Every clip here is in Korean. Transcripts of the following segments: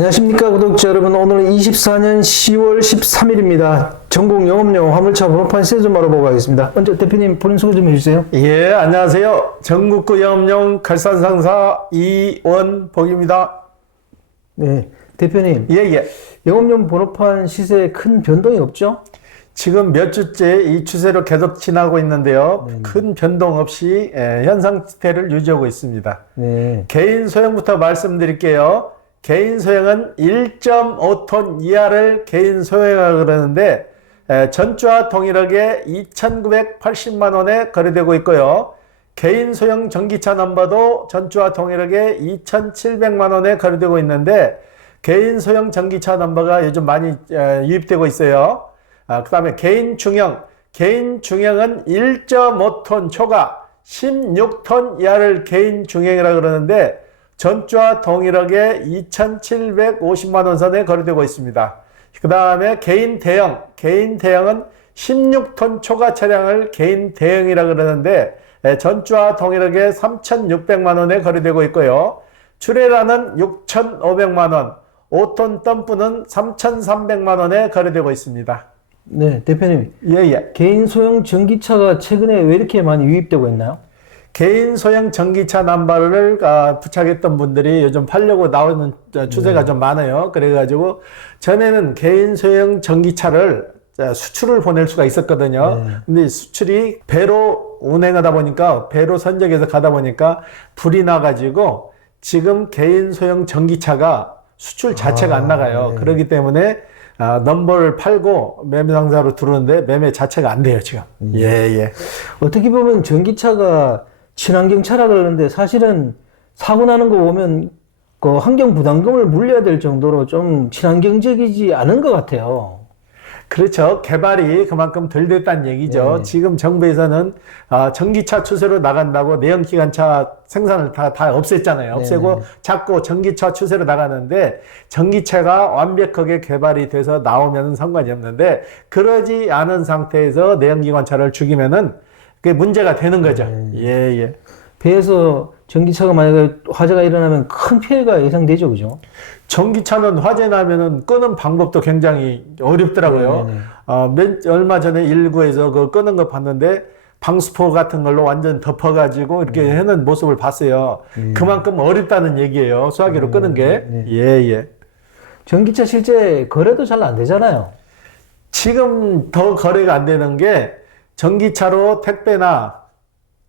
안녕하십니까 구독자 여러분. 오늘은 24년 10월 13일입니다. 전국 영업용 화물차 번호판 시세 좀 알아보고 가겠습니다. 먼저 대표님 본인 소개 좀 해주세요. 예, 안녕하세요. 전국구 영업용 갈산상사 이원복입니다. 네, 대표님. 예. 영업용 번호판 시세에 큰 변동이 없죠? 지금 몇 주째 이 추세로 계속 지나고 있는데요. 큰 변동 없이 현상태를 유지하고 있습니다. 네. 개인 소형부터 말씀드릴게요. 개인 소형은 1.5톤 이하를 개인 소형이라고 그러는데 전주와 동일하게 2,980만 원에 거래되고 있고요. 개인 소형 전기차 넘버도 전주와 동일하게 2,700만 원에 거래되고 있는데 개인 소형 전기차 넘버가 요즘 많이 유입되고 있어요. 그 다음에 개인 중형. 개인 중형은 1.5톤 초과 16톤 이하를 개인 중형이라고 그러는데 전주와 동일하게 2,750만 원 선에 거래되고 있습니다. 그 다음에 개인 대형. 개인 대형은 16톤 초과 차량을 개인 대형이라고 그러는데 전주와 동일하게 3,600만 원에 거래되고 있고요. 트레일러는 6,500만 원, 5톤 덤프는 3,300만 원에 거래되고 있습니다. 네, 대표님. 예. 개인 소형 전기차가 최근에 왜 이렇게 많이 유입되고 있나요? 개인 소형 전기차 남발을 부착했던 분들이 요즘 팔려고 나오는 추세가 좀 많아요. 그래가지고 전에는 개인 소형 전기차를 수출을 보낼 수가 있었거든요. 근데 수출이 배로 운행하다 보니까 배로 선적해서 가다 보니까 불이 나가지고 지금 개인 소형 전기차가 수출 자체가 안 나가요. 그렇기 때문에 넘버를 팔고 매매 상사로 들어오는데 매매 자체가 안 돼요, 지금. 예. 어떻게 보면 전기차가 친환경 차라 그러는데 사실은 사고 나는 거 보면 그 환경 부담금을 물려야 될 정도로 좀 친환경적이지 않은 것 같아요. 그렇죠. 개발이 그만큼 덜 됐다는 얘기죠. 지금 정부에서는 전기차 추세로 나간다고 내연기관차 생산을 다 없앴잖아요. 없애고 자꾸 전기차 추세로 나가는데 전기차가 완벽하게 개발이 돼서 나오면 상관이 없는데 그러지 않은 상태에서 내연기관차를 죽이면은 그게 문제가 되는 거죠. 예. 배에서 전기차가 만약에 화재가 일어나면 큰 피해가 예상되죠, 그죠? 전기차는 화재 나면은 끄는 방법도 굉장히 어렵더라고요. 얼마 전에 일구에서 그 끄는 거 봤는데 방수포 같은 걸로 완전 덮어가지고 이렇게 하는 모습을 봤어요. 그만큼 어렵다는 얘기예요. 수화기로 끄는 게. 예. 전기차 실제 거래도 잘 안 되잖아요. 지금 더 거래가 안 되는 게 전기차로 택배나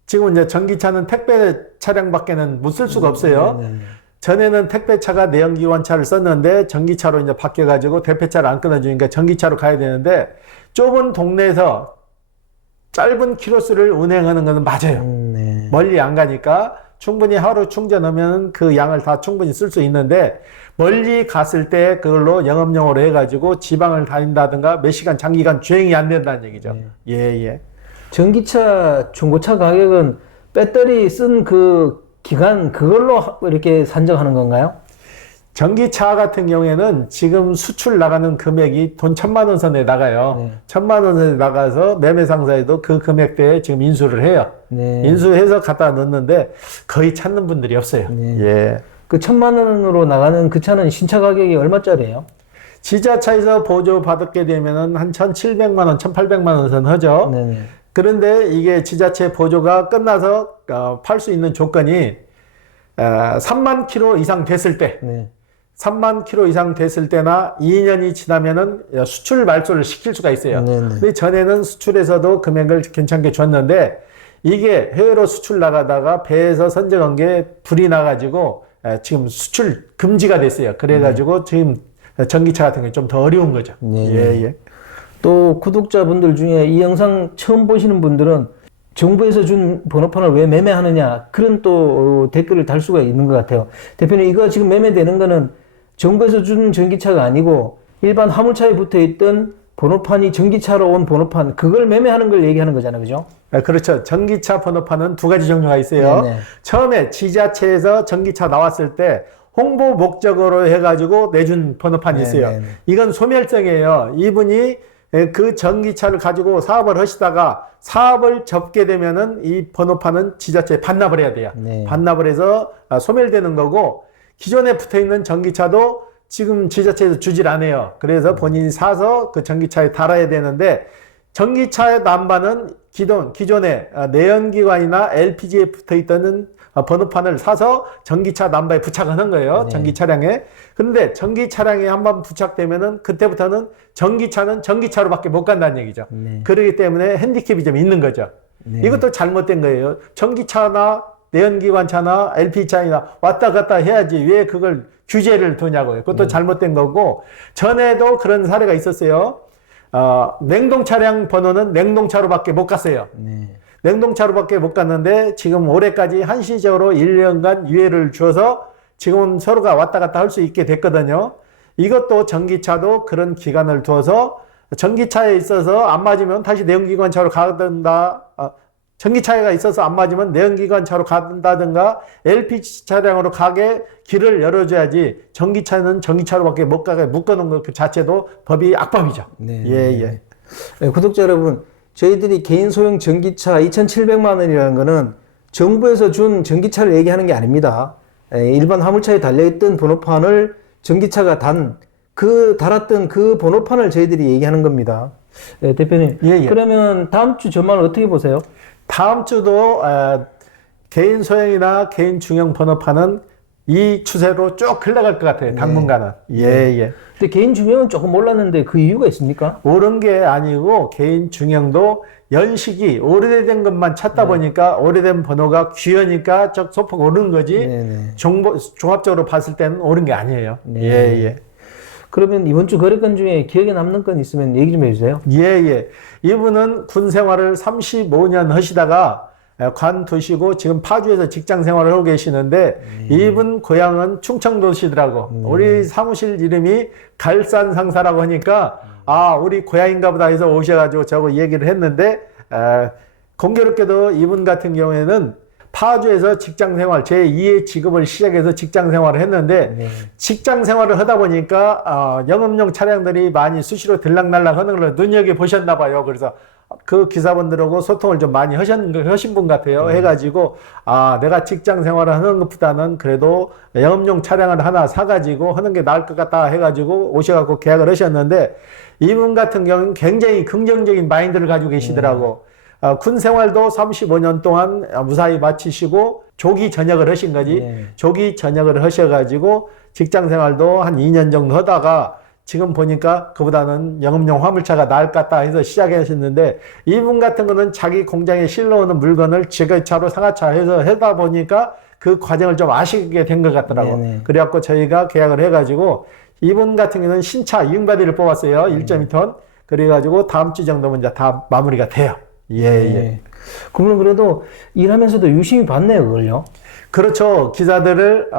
지금 이제 전기차는 택배 차량밖에는 못 쓸 수가 없어요. 전에는 택배차가 내연기관차를 썼는데 전기차로 이제 바뀌어가지고 대폐차를 안 끊어주니까 전기차로 가야 되는데 좁은 동네에서 짧은 키로수를 운행하는 것은 맞아요. 멀리 안 가니까 충분히 하루 충전하면 그 양을 다 충분히 쓸 수 있는데 멀리 갔을 때 그걸로 영업용으로 해가지고 지방을 다닌다든가 몇 시간 장기간 주행이 안 된다는 얘기죠. 예. 전기차 중고차 가격은 배터리 쓴 그 기간 그걸로 이렇게 산정하는 건가요? 전기차 같은 경우에는 지금 수출 나가는 금액이 돈 1,000만 원 선에 나가요. 1,000만 원 선에 나가서 매매 상사에도 그 금액대에 지금 인수를 해요. 인수해서 갖다 넣는데 거의 찾는 분들이 없어요. 예. 그 1,000만 원으로 나가는 그 차는 신차 가격이 얼마짜리예요? 지자차에서 보조 받게 되면은 한 1,700만 원, 1,800만 원 선 하죠. 그런데 이게 지자체 보조가 끝나서 팔 수 있는 조건이 3만 킬로 이상 됐을 때 3만 킬로 이상 됐을 때나 2년이 지나면은 수출 말소를 시킬 수가 있어요. 근데 전에는 수출에서도 금액을 괜찮게 줬는데 이게 해외로 수출 나가다가 배에서 선적한 게 불이 나가지고 지금 수출 금지가 됐어요. 그래가지고 지금 전기차 같은 게 좀 더 어려운 거죠. 예. 또 구독자분들 중에 이 영상 처음 보시는 분들은 정부에서 준 번호판을 왜 매매하느냐 그런 또 댓글을 달 수가 있는 것 같아요. 대표님, 이거 지금 매매되는 거는 정부에서 준 전기차가 아니고 일반 화물차에 붙어있던 번호판이 전기차로 온 번호판, 그걸 매매하는 걸 얘기하는 거잖아요, 그죠? 그렇죠. 전기차 번호판은 두 가지 종류가 있어요. 처음에 지자체에서 전기차 나왔을 때 홍보 목적으로 해가지고 내준 번호판이 있어요. 이건 소멸적이에요. 이분이 그 전기차를 가지고 사업을 하시다가 사업을 접게 되면은 이 번호판은 지자체에 반납을 해야 돼요. 반납을 해서 소멸되는 거고, 기존에 붙어 있는 전기차도 지금 지자체에서 주질 않아요. 그래서 본인이 사서 그 전기차에 달아야 되는데 전기차의 난방은 기존에 내연기관이나 LPG에 붙어있던 번호판을 사서 전기차 난방에 부착하는 거예요. 네. 전기 차량에. 그런데 전기 차량에 한번 부착되면은 그때부터는 전기차는 전기차로밖에 못 간다는 얘기죠. 네. 그렇기 때문에 핸디캡이 좀 있는 거죠. 네. 이것도 잘못된 거예요. 전기차나 내연기관차나 LPG차나 왔다 갔다 해야지 왜 그걸 규제를 두냐고요. 그것도 잘못된 거고, 전에도 그런 사례가 있었어요. 냉동 차량 번호는 냉동차로밖에 못 갔어요. 네. 냉동차로밖에 못 갔는데 지금 올해까지 한시적으로 1년간 유예를 주어서 지금 서로가 왔다 갔다 할 수 있게 됐거든요. 이것도 전기차도 그런 기간을 두어서 전기차에 있어서 안 맞으면 다시 내연기관차로 가든다. 전기차가 있어서 안 맞으면 내연기관차로 간다든가 LPG 차량으로 가게 길을 열어줘야지 전기차는 전기차로밖에 못 가게 묶어놓은 것 그 자체도 법이 악법이죠. 네. 예. 네, 구독자 여러분, 저희들이 개인 소형 전기차 2,700만 원이라는 거는 정부에서 준 전기차를 얘기하는 게 아닙니다. 일반 화물차에 달려있던 번호판을 전기차가 달았던 그 번호판을 저희들이 얘기하는 겁니다. 네, 대표님. 예. 그러면 다음 주 전망을 어떻게 보세요? 다음 주도 개인 소형이나 개인 중형 번호판은 이 추세로 쭉 흘러갈 것 같아요. 당분간은. 예. 근데 개인 중형은 조금 올랐는데 그 이유가 있습니까? 오른 게 아니고 개인 중형도 연식이 오래된 것만 찾다 보니까 오래된 번호가 귀하니까 소폭 오른 거지. 네네. 종합적으로 봤을 때는 오른 게 아니에요. 네. 예. 그러면 이번 주 거래건 중에 기억에 남는 건 있으면 얘기 좀 해주세요. 예. 이분은 군 생활을 35년 하시다가 관두시고 지금 파주에서 직장 생활을 하고 계시는데 이분 고향은 충청도시더라고. 우리 사무실 이름이 갈산상사라고 하니까 우리 고향인가 보다 해서 오셔가지고 저거 얘기를 했는데 공교롭게도 이분 같은 경우에는 파주에서 직장 생활, 제2의 직업을 시작해서 직장 생활을 했는데 직장 생활을 하다 보니까 영업용 차량들이 많이 수시로 들락날락 하는 걸 눈여겨보셨나 봐요. 그래서 그 기사분들하고 소통을 좀 많이 하신 분 같아요. 해가지고 내가 직장 생활을 하는 것보다는 그래도 영업용 차량을 하나 사가지고 하는 게 나을 것 같다 해가지고 오셔갖고 계약을 하셨는데 이분 같은 경우는 굉장히 긍정적인 마인드를 가지고 계시더라고. 군 생활도 35년 동안 무사히 마치시고 조기 전역을 하신 거지. 조기 전역을 하셔가지고 직장 생활도 한 2년 정도 하다가 지금 보니까 그보다는 영업용 화물차가 나을 것 같다 해서 시작하셨는데 이분 같은 거는 자기 공장에 실러오는 물건을 지게차로 상하차 해서 하다 보니까 그 과정을 좀 아시게 된 것 같더라고. 그래갖고 저희가 계약을 해가지고 이분 같은 경우는 신차 윙바디를 뽑았어요. 1.2톤. 그래가지고 다음 주 정도면 이제 다 마무리가 돼요. 예. 그러면 그래도 일하면서도 유심히 봤네요, 그걸요. 그렇죠. 기사들을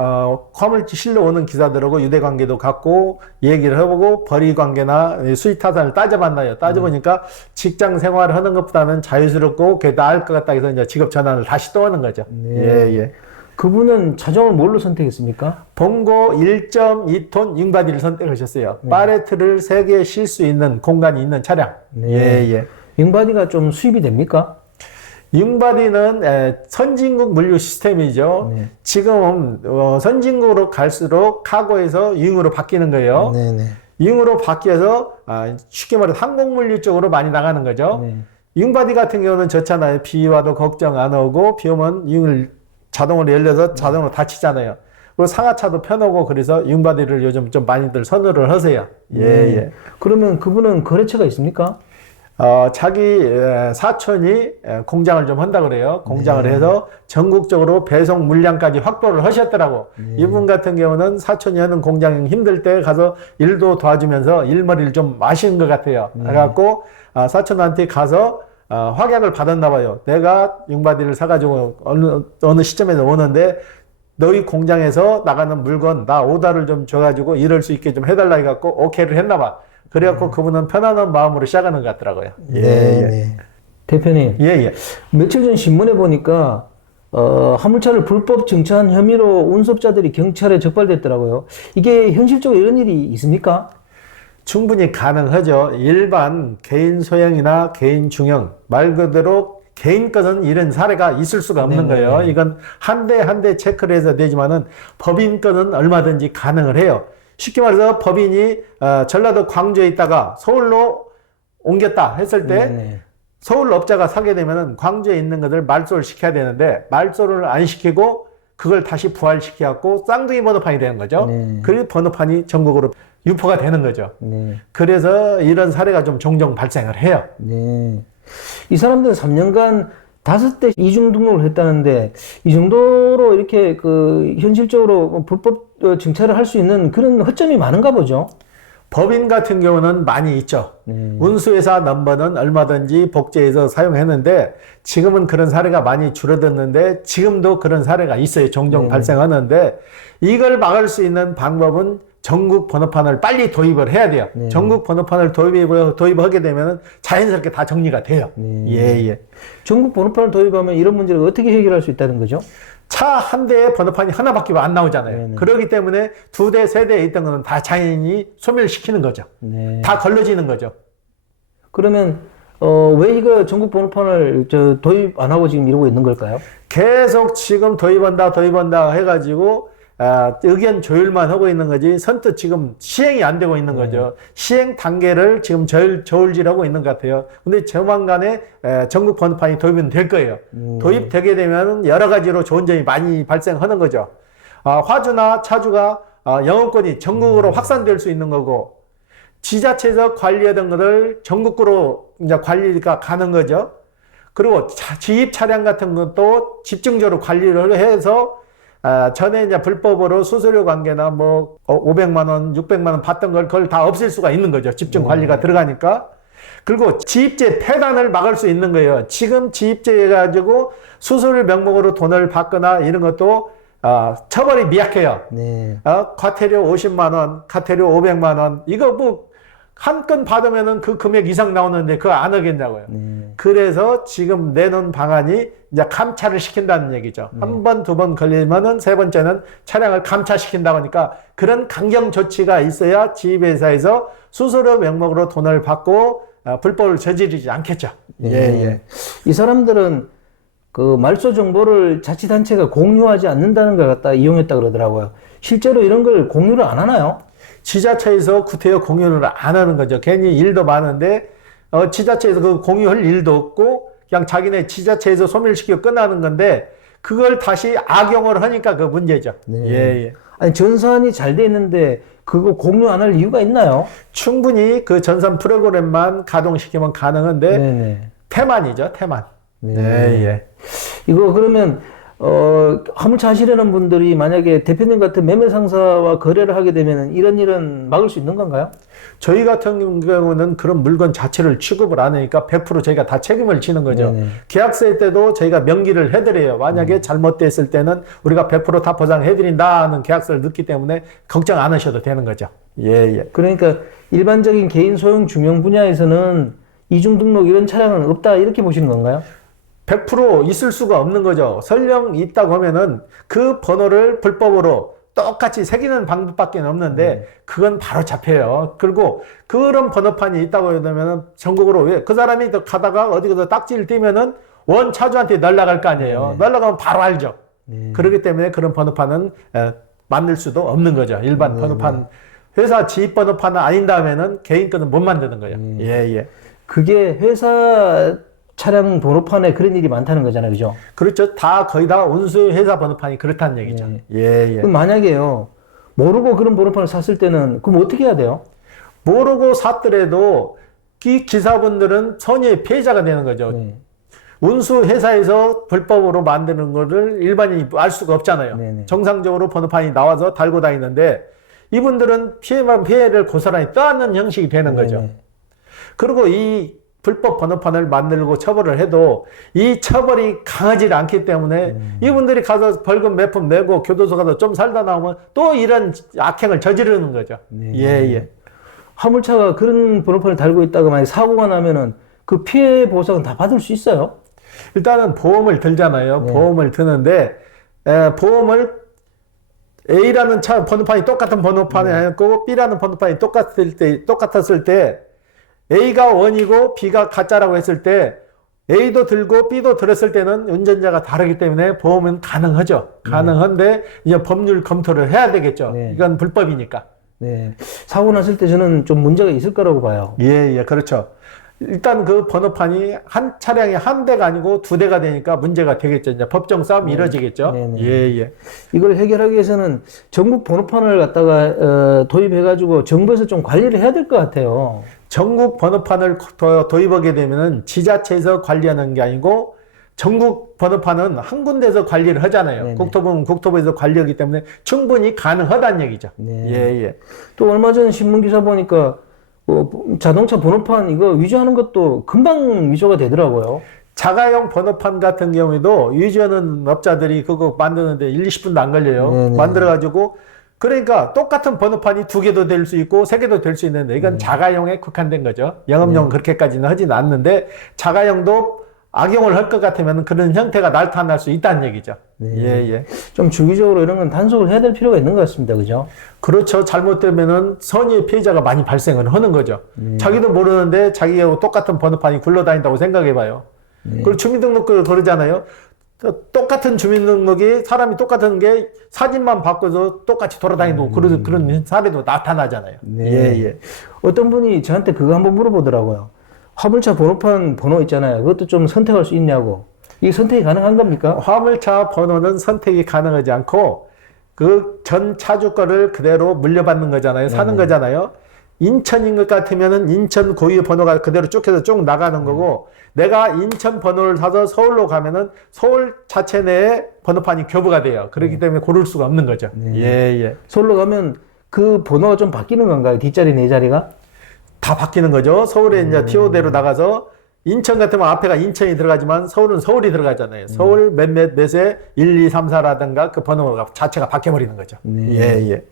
화물 실러 오는 기사들하고 유대 관계도 갖고 얘기를 해보고 벌이 관계나 수익 타산을 따져봤나요. 따져보니까 직장 생활을 하는 것보다는 자유스럽고 그게 나을 것 같다 해서 이제 직업 전환을 다시 또 하는 거죠. 예. 그분은 자정을 뭘로 선택했습니까? 봉고 1.2톤 윙바디를 선택하셨어요. 파레트를 3개 실 수 있는 공간이 있는 차량. 예. 윙바디가 좀 수입이 됩니까? 윙바디는 선진국 물류 시스템이죠. 지금 선진국으로 갈수록 카고에서 윙으로 바뀌는 거예요. 윙으로 바뀌어서 쉽게 말해서 항공물류 쪽으로 많이 나가는 거죠. 윙바디 같은 경우는 좋잖아요. 비 와도 걱정 안 하고 비 오면 윙을 자동으로 열려서 자동으로 닫히잖아요. 그리고 상하차도 편하고 그래서 윙바디를 요즘 좀 많이들 선호를 하세요. 예. 그러면 그분은 거래처가 있습니까? 자기 사촌이 공장을 좀 한다 그래요. 공장을 해서 전국적으로 배송 물량까지 확보를 하셨더라고. 이분 같은 경우는 사촌이 하는 공장 힘들 때 가서 일도 도와주면서 일머리를 좀 마시는 것 같아요. 그래갖고 사촌한테 가서 확약을 받았나 봐요. 내가 윙바디를 사가지고 어느 시점에서 오는데 너희 공장에서 나가는 물건 나 오다를 좀 줘가지고 일할 수 있게 좀 해달라 해갖고 오케이를 했나 봐. 그래갖고 그분은 편안한 마음으로 시작하는 것 같더라고요. 예. 대표님. 며칠 전 신문에 보니까 화물차를 불법 정차한 혐의로 운송업자들이 경찰에 적발됐더라고요. 이게 현실적으로 이런 일이 있습니까? 충분히 가능하죠. 일반 개인 소형이나 개인 중형 말 그대로 개인 것은 이런 사례가 있을 수가 없는 거예요. 이건 한 대 한 대 체크를 해서 되지만은 법인 것은 얼마든지 가능을 해요. 쉽게 말해서 법인이 전라도 광주에 있다가 서울로 옮겼다 했을 때 네네. 서울 업자가 사게 되면은 광주에 있는 것을 말소를 시켜야 되는데 말소를 안 시키고 그걸 다시 부활시켜갖고 쌍둥이 번호판이 되는 거죠. 네. 그 번호판이 전국으로 유포가 되는 거죠. 네. 그래서 이런 사례가 좀 종종 발생을 해요. 네. 이 사람들은 3년간 5대 이중 등록을 했다는데 이 정도로 이렇게 그 현실적으로 불법 증차를 할 수 있는 그런 허점이 많은가 보죠. 법인 같은 경우는 많이 있죠. 운수회사 넘버는 얼마든지 복제해서 사용했는데 지금은 그런 사례가 많이 줄어들었는데 지금도 그런 사례가 있어요. 종종 발생하는데 이걸 막을 수 있는 방법은 전국 번호판을 빨리 도입을 해야 돼요. 전국 번호판을 도입하게 되면 자연스럽게 다 정리가 돼요. 예. 전국 번호판을 도입하면 이런 문제를 어떻게 해결할 수 있다는 거죠? 차 한 대에 번호판이 하나밖에 안 나오잖아요. 그렇기 때문에 2대, 3대에 있던 거는 다 자연히 소멸시키는 거죠. 다 걸러지는 거죠. 그러면 왜 이거 전국 번호판을 도입 안 하고 지금 이러고 있는 걸까요? 계속 지금 도입한다 해가지고 의견 조율만 하고 있는 거지 선뜻 지금 시행이 안 되고 있는 거죠. 시행 단계를 지금 저울질하고 있는 것 같아요. 근데 조만간에 전국 번호판이 도입은 될 거예요. 도입되게 되면 여러 가지로 좋은 점이 많이 발생하는 거죠. 화주나 차주가 영업권이 전국으로 확산될 수 있는 거고 지자체에서 관리하던 것을 전국으로 이제 관리가 가는 거죠. 그리고 지입 차량 같은 것도 집중적으로 관리를 해서 전에 이제 불법으로 수수료 관계나 뭐 500만 원, 600만 원 받던 걸 그걸 다 없앨 수가 있는 거죠. 집중 관리가 들어가니까. 그리고 지입제 폐단을 막을 수 있는 거예요. 지금 지입제 해가지고 수수료 명목으로 돈을 받거나 이런 것도 처벌이 미약해요. 과태료 50만 원, 과태료 500만 원 이거 뭐 한 건 받으면은 그 금액 이상 나오는데 그거 안 하겠냐고요. 그래서 지금 내놓은 방안이 이제 감차를 시킨다는 얘기죠. 한 번, 두 번 걸리면은 세 번째는 차량을 감차시킨다고 하니까 그런 강경 조치가 있어야 지입회사에서 수수료 명목으로 돈을 받고 불법을 저지르지 않겠죠. 이 사람들은 그 말소 정보를 자치단체가 공유하지 않는다는 걸 갖다 이용했다 그러더라고요. 실제로 이런 걸 공유를 안 하나요? 지자체에서 구태여 공유를 안 하는 거죠. 괜히 일도 많은데 지자체에서 그 공유할 일도 없고 그냥 자기네 지자체에서 소멸시키고 끝나는 건데 그걸 다시 악용을 하니까 그 문제죠. 아니 전산이 잘 돼 있는데 그거 공유 안 할 이유가 있나요? 충분히 그 전산 프로그램만 가동시키면 가능한데 태만이죠, 태만. 이거 그러면 화물차 하시려는 분들이 만약에 대표님 같은 매매 상사와 거래를 하게 되면 이런 일은 막을 수 있는 건가요? 저희 같은 경우는 그런 물건 자체를 취급을 안 하니까 100% 저희가 다 책임을 지는 거죠. 계약서일 때도 저희가 명기를 해드려요. 만약에 잘못됐을 때는 우리가 100% 다 보장해드린다는 계약서를 넣기 때문에 걱정 안 하셔도 되는 거죠. 그러니까 일반적인 개인 소형 중형 분야에서는 이중 등록 이런 차량은 없다 이렇게 보시는 건가요? 100% 있을 수가 없는 거죠. 설령 있다고 하면은 그 번호를 불법으로 똑같이 새기는 방법밖에 없는데 그건 바로 잡혀요. 그리고 그런 번호판이 있다고 하면은 전국으로 왜 그 사람이 가다가 어디 가서 딱지를 띄면은 원 차주한테 날라갈 거 아니에요. 날라가면 바로 알죠. 그렇기 때문에 그런 번호판은 만들 수도 없는 거죠. 일반 번호판 회사 지입 번호판은 아닌 다음에는 개인 거는 못 만드는 거예요. 그게 회사 차량 번호판에 그런 일이 많다는 거잖아요. 그죠? 그렇죠. 다 거의 다 운수 회사 번호판이 그렇다는 얘기죠. 그럼 만약에요. 모르고 그런 번호판을 샀을 때는 그럼 어떻게 해야 돼요? 모르고 샀더라도 이 기사분들은 선의의 피해자가 되는 거죠. 운수 회사에서 불법으로 만드는 거를 일반인이 알 수가 없잖아요. 정상적으로 번호판이 나와서 달고 다니는데 이분들은 피해를 고스란히 떠안는 형식이 되는 거죠. 그리고 이 불법 번호판을 만들고 처벌을 해도 이 처벌이 강하지 않기 때문에 이분들이 가서 벌금 몇 푼 내고 교도소 가서 좀 살다 나오면 또 이런 악행을 저지르는 거죠. 화물차가 그런 번호판을 달고 있다가 만약 사고가 나면은 그 피해 보상은 다 받을 수 있어요? 일단은 보험을 들잖아요. 보험을 드는데 보험을 A라는 차 번호판이 똑같은 번호판이 아니고 B라는 번호판이 똑같았을 때 A가 원이고 B가 가짜라고 했을 때 A도 들고 B도 들었을 때는 운전자가 다르기 때문에 보험은 가능하죠. 가능한데 이제 법률 검토를 해야 되겠죠. 이건 불법이니까. 네. 사고 났을 때 저는 좀 문제가 있을 거라고 봐요. 예, 예, 그렇죠. 일단 그 번호판이 한 차량이 한 대가 아니고 두 대가 되니까 문제가 되겠죠. 이제 법정 싸움이 이뤄지겠죠. 네네. 예, 예. 이걸 해결하기 위해서는 전국 번호판을 갖다가 도입해가지고 정부에서 좀 관리를 해야 될 것 같아요. 전국 번호판을 도입하게 되면은 지자체에서 관리하는 게 아니고 전국 번호판은 한 군데서 관리를 하잖아요. 네네. 국토부는 국토부에서 관리하기 때문에 충분히 가능하다는 얘기죠. 네. 예, 예. 또 얼마 전 신문 기사 보니까 자동차 번호판 이거 위조하는 것도 금방 위조가 되더라고요. 자가용 번호판 같은 경우에도 위조하는 업자들이 그거 만드는데 1, 20분도 안 걸려요. 네네. 만들어가지고 그러니까 똑같은 번호판이 두 개도 될 수 있고 세 개도 될 수 있는데 이건 자가용에 국한된 거죠. 영업용 그렇게까지는 하지는 않는데 자가용도 악용을 할 것 같으면 그런 형태가 나타날 수 있다는 얘기죠. 예, 예. 좀 주기적으로 이런 건 단속을 해야 될 필요가 있는 것 같습니다. 그죠? 그렇죠. 잘못되면은 선의의 피해자가 많이 발생을 하는 거죠. 자기도 모르는데 자기하고 똑같은 번호판이 굴러다닌다고 생각해봐요. 그리고 주민등록도 그러잖아요. 똑같은 주민등록이 사람이 똑같은 게 사진만 바꿔서 똑같이 돌아다니고 그런 사례도 나타나잖아요. 네. 예, 예. 어떤 분이 저한테 그거 한번 물어보더라고요. 화물차 번호판 번호 있잖아요. 그것도 좀 선택할 수 있냐고. 이게 선택이 가능한 겁니까? 화물차 번호는 선택이 가능하지 않고 그 전 차주 거를 그대로 물려받는 거잖아요. 사는 거잖아요. 인천인 것 같으면은 인천 고유 번호가 그대로 쭉 해서 쭉 나가는 거고 내가 인천 번호를 사서 서울로 가면은 서울 자체 내에 번호판이 교부가 돼요. 그렇기 때문에 고를 수가 없는 거죠. 예, 예. 서울로 가면 그 번호가 좀 바뀌는 건가요? 뒷자리, 네 자리가? 다 바뀌는 거죠. 서울에 이제 TO대로 나가서 인천 같으면 앞에가 인천이 들어가지만 서울은 서울이 들어가잖아요. 서울 몇몇몇에 1, 2, 3, 4라든가 그 번호가 자체가 바뀌어버리는 거죠. 예, 예.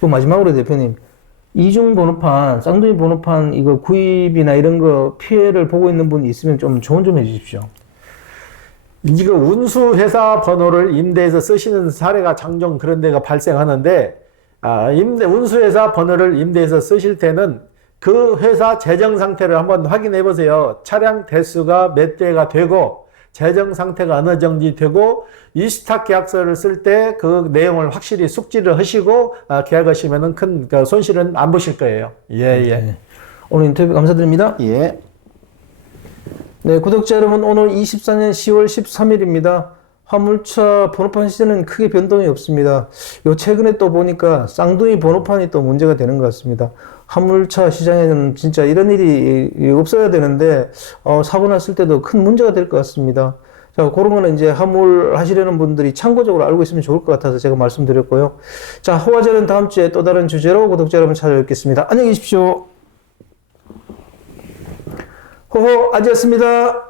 그 마지막으로 대표님, 이중 번호판, 쌍둥이 번호판 이거 구입이나 이런 거 피해를 보고 있는 분 있으면 좀 조언 좀 해주십시오. 이거 운수회사 번호를 임대해서 쓰시는 사례가 종종 그런 데가 발생하는데, 운수회사 번호를 임대해서 쓰실 때는 그 회사 재정 상태를 한번 확인해 보세요. 차량 대수가 몇 대가 되고, 재정 상태가 어느 정도 되고, 위스탁 계약서를 쓸 때 그 내용을 확실히 숙지를 하시고, 계약하시면은 큰 손실은 안 보실 거예요. 예, 예. 네. 오늘 인터뷰 감사드립니다. 예. 네, 구독자 여러분, 오늘 24년 10월 13일입니다. 화물차 번호판 시세는 크게 변동이 없습니다. 요 최근에 또 보니까 쌍둥이 번호판이 또 문제가 되는 것 같습니다. 화물차 시장에는 진짜 이런 일이 없어야 되는데 사고 났을 때도 큰 문제가 될 것 같습니다. 자, 그런 거는 이제 화물 하시려는 분들이 참고적으로 알고 있으면 좋을 것 같아서 제가 말씀드렸고요. 자, 호화제는 다음 주에 또 다른 주제로 구독자 여러분 찾아뵙겠습니다. 안녕히 계십시오. 호호 아지였습니다.